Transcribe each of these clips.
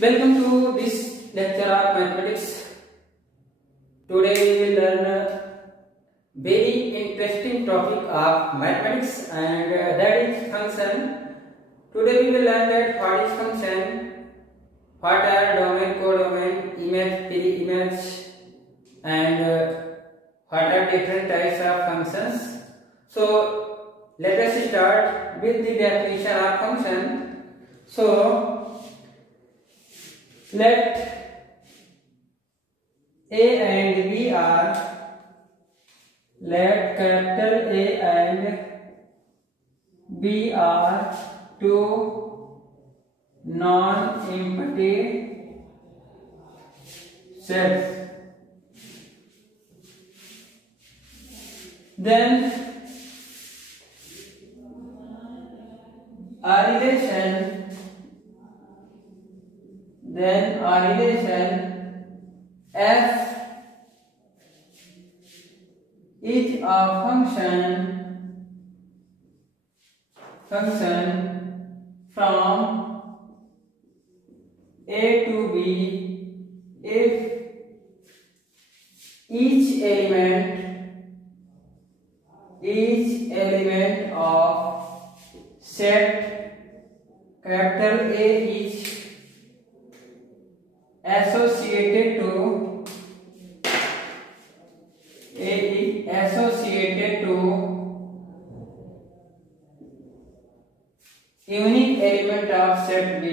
Welcome to this lecture of mathematics. Today we will learn a very interesting topic of mathematics, and that is function. Today we will learn that what is function, what are domain, codomain, image, pre-image, and what are different types of functions. So let us start with the definition of function. So let A and B are, let capital A and B are two non-empty sets. Then a relation f is a function from A to B if each element of set capital A is associated to unique element of set B.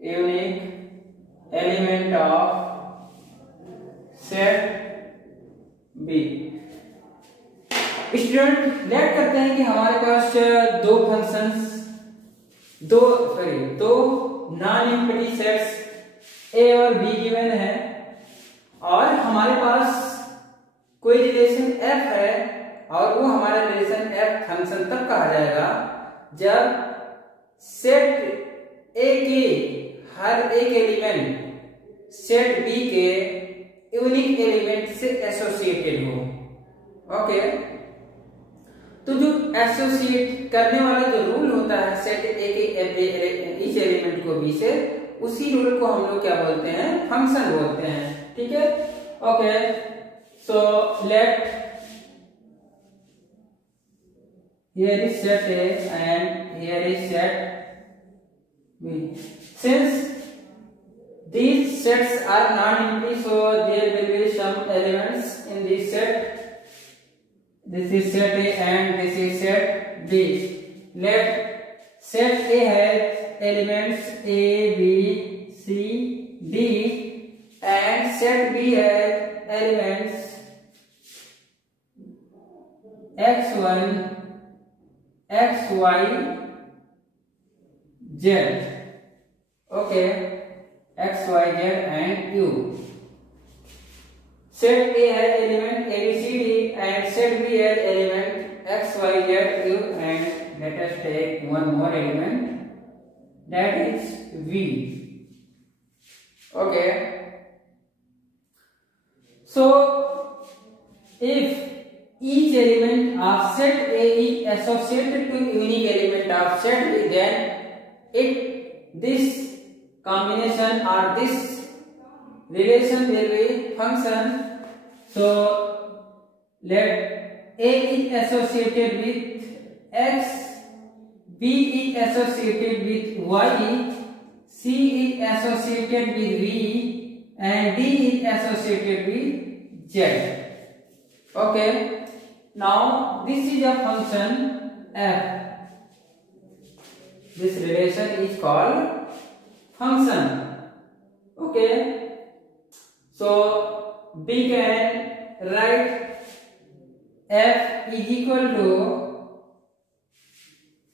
Unique element of set B. Student let करते हैं कि हमारे पास दो non empty sets A और be given है, और हमारे पास कोई रिलेशन एफ है, और वो हमारा रिलेशन एफ फंक्शन तब कहा जाएगा जब सेट ए के हर एक एलिमेंट सेट बी के यूनिक एलिमेंट से एसोसिएटेड हो। ओके, तो जो एसोसिएट करने वाला जो रूल होता है सेट ए के इस एलिमेंट को बी से, उसी रूल को हम लोग क्या बोलते हैं? फंक्शन बोलते हैं। ठीक है, okay. So let here is set A and here is set B. Since these sets are non-empty, so there will be some elements in this set. This is set A and this is set B. Let set A has elements A, B, C, D, and set B has elements X1, XY, Z. Okay, X, Y, Z and U. Set A has element A, B, C, D, and set B has element X, Y, Z, U, and let us take one more element, that is V. Okay. So if each element of set A is associated to unique element of set B, then this combination or this relation will be function. So let A is associated with X, B is associated with Y, C is associated with V, and D is associated with Z. Okay, now this is a function f. This relation is called function. Okay, so we can write f is equal to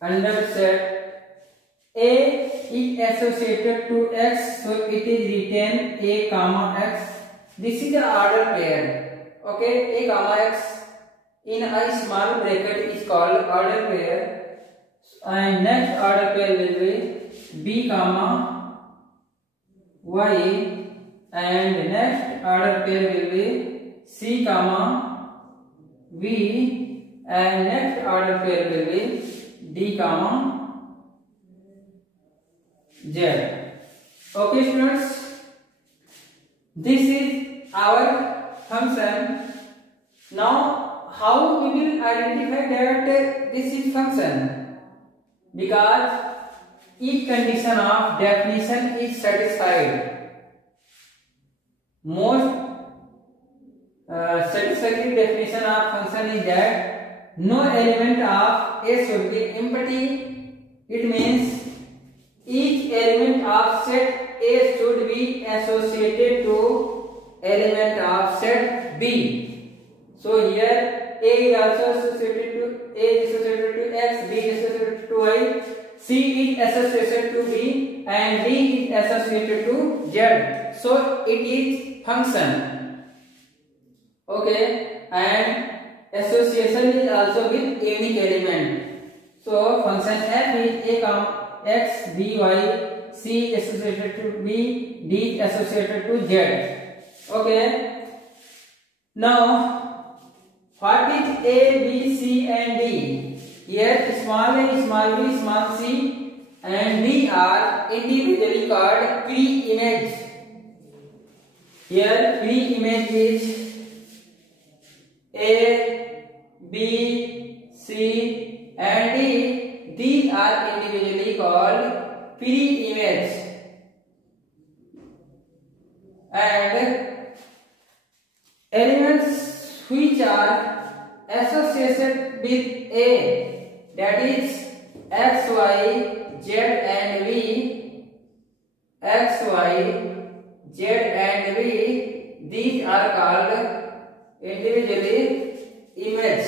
under set A is associated to X, so it is written A comma X. This is the order pair. Okay, A comma X in a small bracket is called order pair, and next order pair will be B comma Y, and next order pair will be C comma V, and next order pair will be D comma Z. Okay students, this is our function. Now how we will identify that this is function? Because each condition of definition is satisfied. Most satisfactory definition of function is that no element of A should be empty. It means each element of set A should be associated to element of set B. So here A is also associated to X, B is associated to Y, C is associated to B, and D is associated to Z. So it is function. Okay, and association is also with unique element. So function f is A, X, B, Y, C associated to B, D associated to Z. Okay. Now, what is A, B, C, and D? Here, small a, small b, small c, and D are individually called pre-image. Here, pre-image is A, B, C, and D. These are individually called pre-image. And elements which are associated with A, that is X, Y, Z, and V, X, Y, Z, and V, these are called individually image.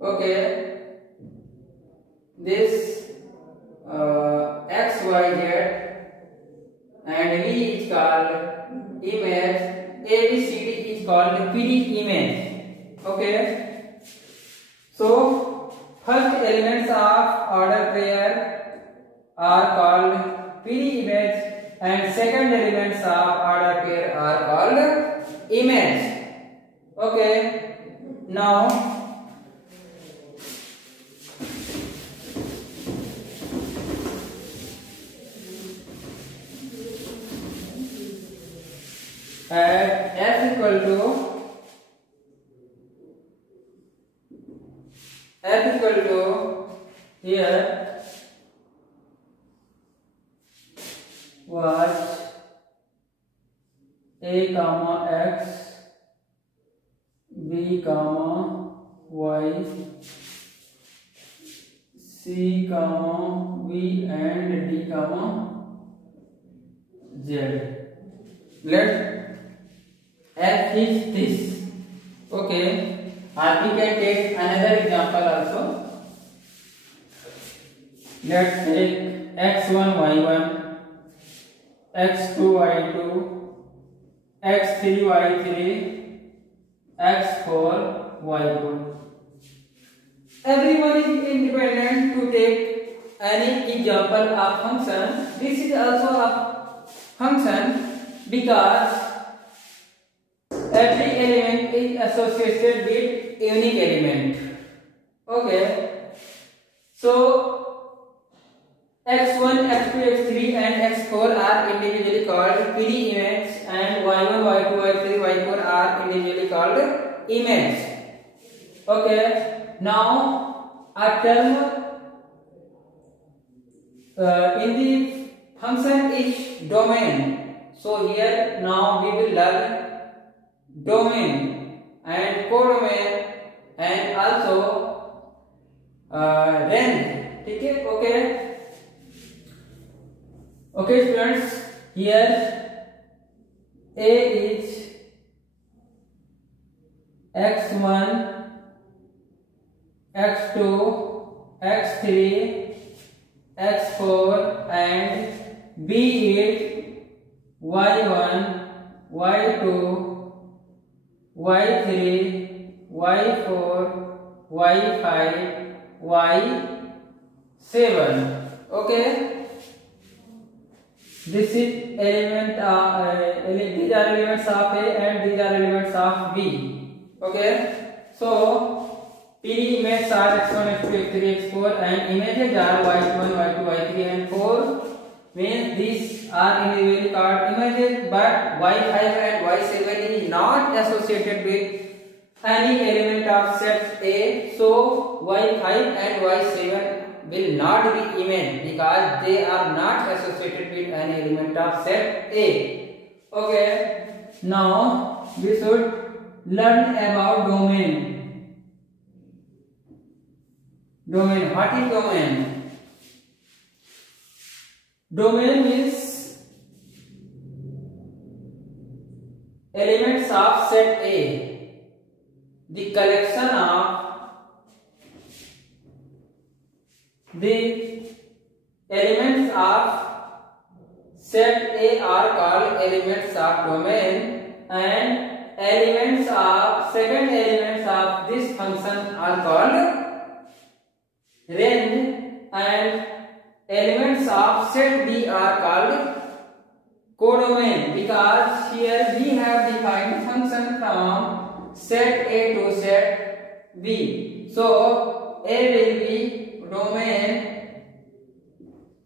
Okay, this X, Y, Z and V is called image. A, B, C, D is called pre-image. Okay, so first elements of order pair are called pre-image, and second elements of order pair are called image. Okay, now at f equal to here was A comma X, B comma Y, C comma V, and D comma Z. Let F is this. Okay, or we can take another example also. Let's take x1 y1, x2 y2, x3 y3, x4 y4. Everyone is independent to take any example of function. This is also a function because every element is associated with unique element. Okay, so x1, x2, x3 and x4 are individually called pre-image, and y1, y2, y3, y4 are individually called image. Okay, now a term in the function is domain. So here now we will learn domain and codomain and also range. Okay, okay. Okay students, here A is x1, x2, x3, x4 and B is y1, y2, y3, y4, y5, y7. Okay, this is element these are elements of A and these are elements of B. Okay, so P images are x1, x2, x3, x4 and images are y1, y2, y3 and 4 means these are individually called images, but y5 and y7 is not associated with any element of set A, so y5 and y7 will not be image because they are not associated with any element of set A. Okay, now we should learn about domain. Domain. What is domain? Domain means elements of set A. The collection of the elements of set A are called elements of domain, and second elements of this function are called range, and elements of set B are called codomain, because here we have defined function from set A to set B. So A will be domain,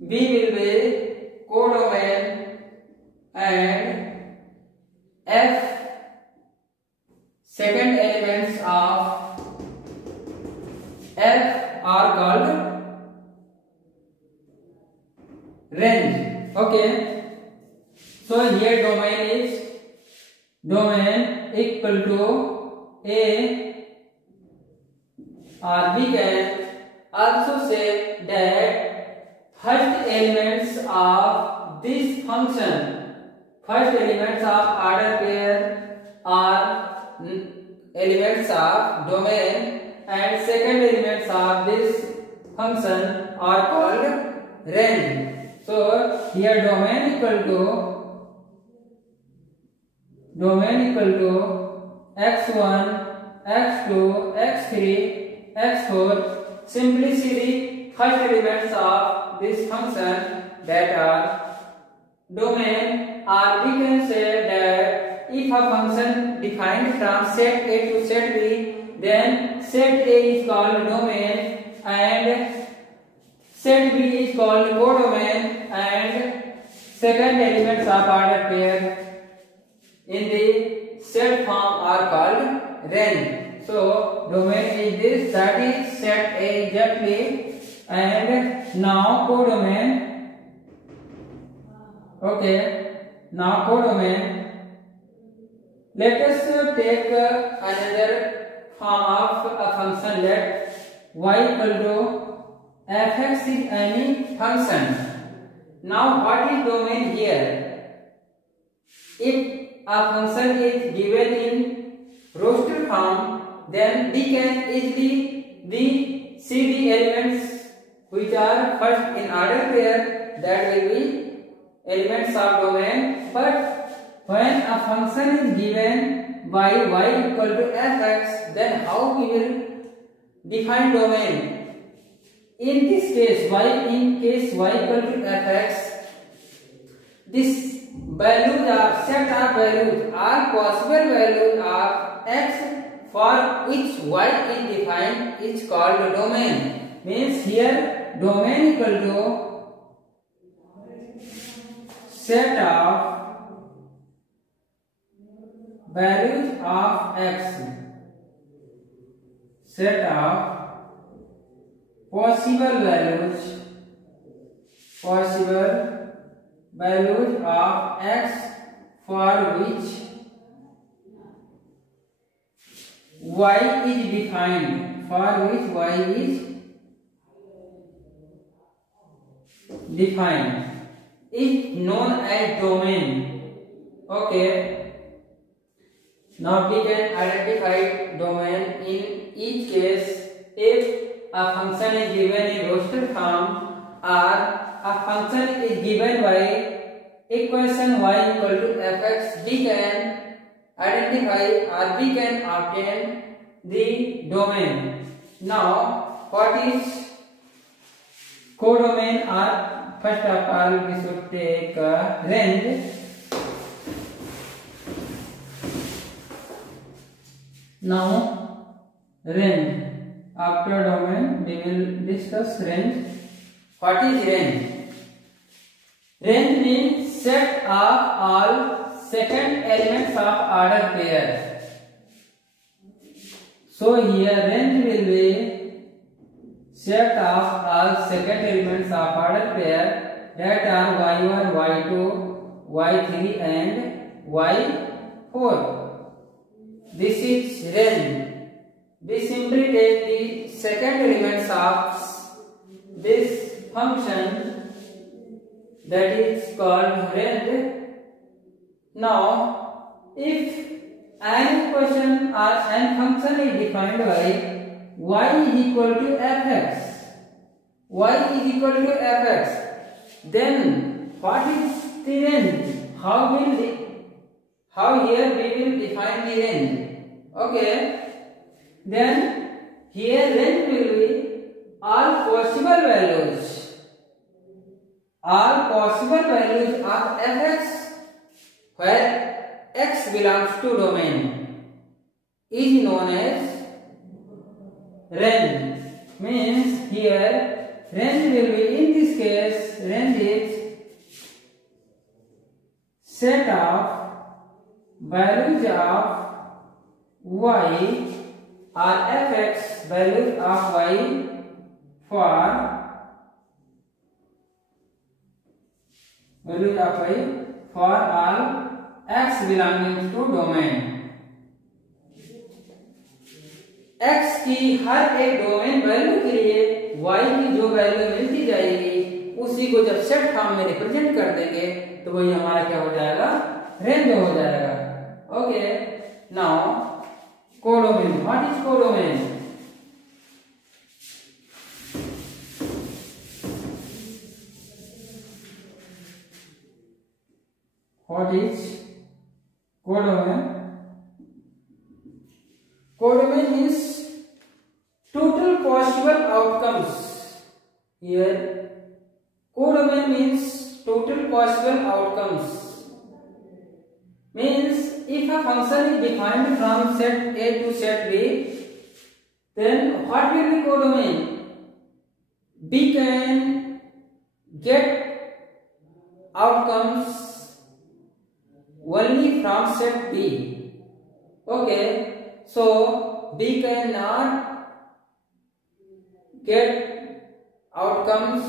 B will be codomain, and F second elements of F are called range. Okay, so here domain equal to A, or we can also say that first elements of this function, first elements of order pair are elements of domain, and second elements of this function are called range. So here domain equal to x1, x2, x3, x4. Simply see the first elements of this function that are domain, or we can say that if a function defined from set A to set B, then set A is called domain and set B is called codomain, and second elements of order pair in the set form are called range. So domain is this, that is set A exactly, and now codomain. Okay, now codomain. Let us take another form of a function. Let y equal to fx is any function. Now what is domain here? If a function is given in roster form, then we can easily see the elements which are first in order pair, that will be elements of domain. But when a function is given by y equal to fx, then how we will define domain? In this case, y equal to fx, this values are set of values are possible values of x for which y is defined is called domain. Means here domain equal to set of values of x, set of possible values of x for which y is defined, is known as domain. Okay, now we can identify domain in each case. If a function is given in roster form, or a function is given by equation y equal to fx, we can identify or we can obtain the domain. Now what is codomain? Or first of all we should take range. Now range, After domain, we will discuss range. What is range? Range means set of all second elements of order pair. So here range will be set of all second elements of order pair that are y1, y2, y3 and y4. This is range. We simply take the second elements of this function, that is called range. Now, if any equation or any function is defined by y is equal to fx, then what is the range? How here we will define the range? Okay. Then here range will be all possible values of fx where x belongs to domain is known as range. Means here range will be, in this case range is set of values of y or fx, values of y for all x belonging to domain. x की हर एक domain value के लिए y की जो value मिलती जाएगी उसी को जब सेट फॉर्म में रिप्रेजेंट कर देंगे तो वही हमारा क्या हो जाएगा, रेंज हो जाएगा. Okay. Now codomain. What is codomain? What is codomain? Codomain is total possible outcomes. Here, codomain means total possible outcomes. Means if a function is defined from set A to set B, then what will be codomain? B can get outcomes only from set B. Okay, so B cannot get outcomes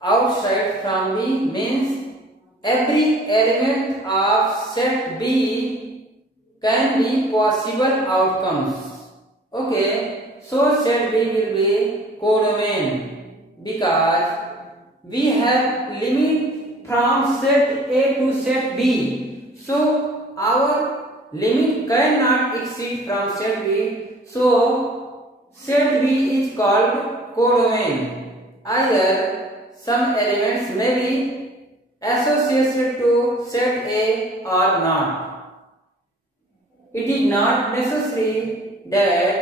outside from B. Means every element of set B can be possible outcomes. Okay, so set B will be codomain because we have limit from set A to set B. So our limit cannot exceed from set B. So set B is called codomain. Either some elements may be associated to set A or not. It is not necessary that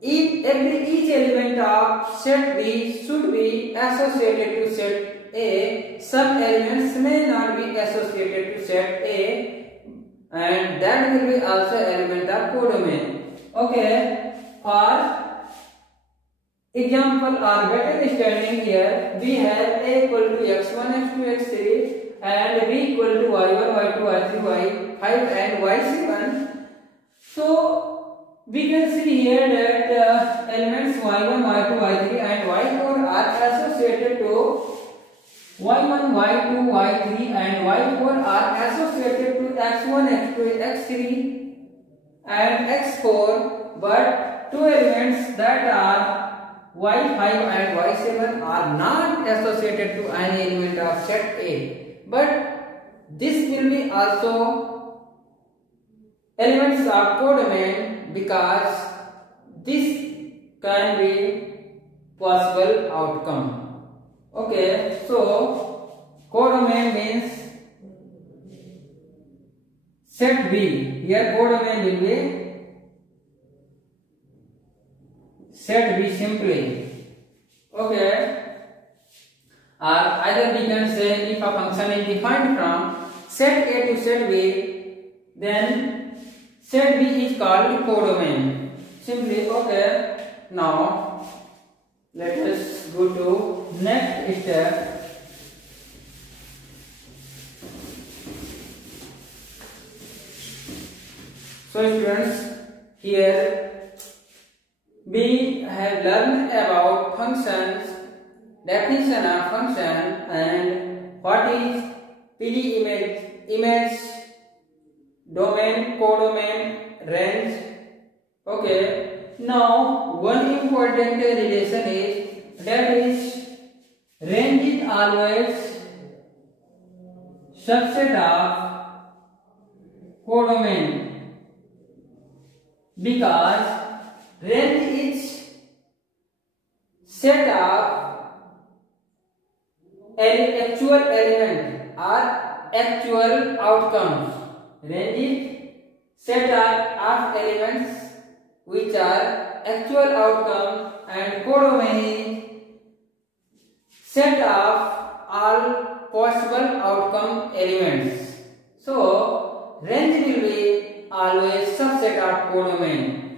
each element of set B should be associated to set A. Some elements may not be associated to set A, and that will be also element of codomain. Okay, for example or better understanding here, we have A equal to x1, x2, x3 and B equal to y1, y2, y3, y5 and y7. So we can see here that elements y1, y2, y3 and y4 are associated to y1, y2, y3 and y4 are associated to x1, x2, x3 and x4, but two elements that are y5 and y7 are not associated to any element of set A. But this will be also elements of codomain because this can be possible outcome. Okay, so codomain means set B. Here codomain will be set B simply. Okay, or either we can say if a function is defined from set A to set B, then set B is called codomain. simply okay. Now let us go to next step. So students, here we have learned about functions, definition of function, and what is PD image, domain, codomain, range. Okay. Now one important relation is that is range is always subset of codomain, because range is set of actual element or actual outcomes. Range is set of elements which are actual outcome, and codomain is set of all possible outcome elements. So range will be always subset of codomain.